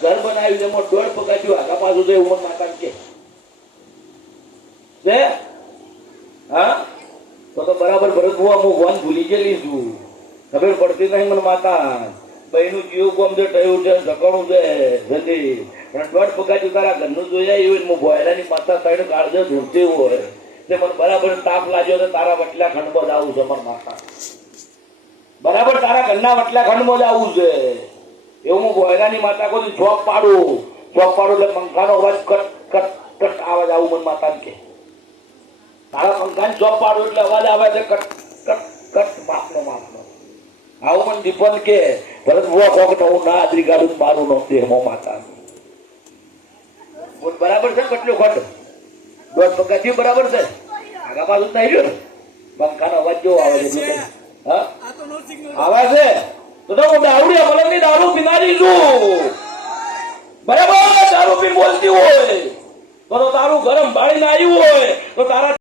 ઘર બનાવ્યું એમાં દોઢ પગાથિયું આગા પાછું તો એવું મને માતા કે. હા? તો તો બરાબર ભરત બુઆ હું વન ભૂલી ગયેલી છું. ખબર પડતી નહીં મને માતા. બહેનું જીવ કોમ જે થયું છે ઝકણું છે જલ્દી પણ દોઢ પગાથિયું તારા ઘરનું જાય એવું હું ભોયલાની માતા ત્રણ કાળજે ઢૂંઢતી હોય. તે મને બરાબર તાપ લાગ્યો તો તારા વટલા ખંડ આવું છે, મારા માતા. બરાબર તારા ઘરના વટલા ખંડ આવું છે. એવું હું ગોયરાની માતા કહું જોબ પાડું. જોબ પાડું એટલે પંખાનો અવાજ કટ કટ કટ અવાજ આવું મને માતા કે તારા પંખાને જોબ પાડું એટલે અવાજ આવે છે કટ કટ કટ માપનો માપનો આવું મને દીપન કે ભરત બુઆ કોક તો હું ના આદરી ગાડું મારું નો દેહમાં માતા બરાબર છે કટલો ખોટ? દોઢ પગાથી બરાબર છે? આગા પાછું થઈ ગયું ને? પંખાનો અવાજ કેવો આવે છે? હા? આવે છે? તો તો હું દારૂડિયા બલદની દારૂ બરાબર દારૂ પી બોલતી હોય. તો તારું ગરમ બાળીને આવ્યું હોય. તો તારા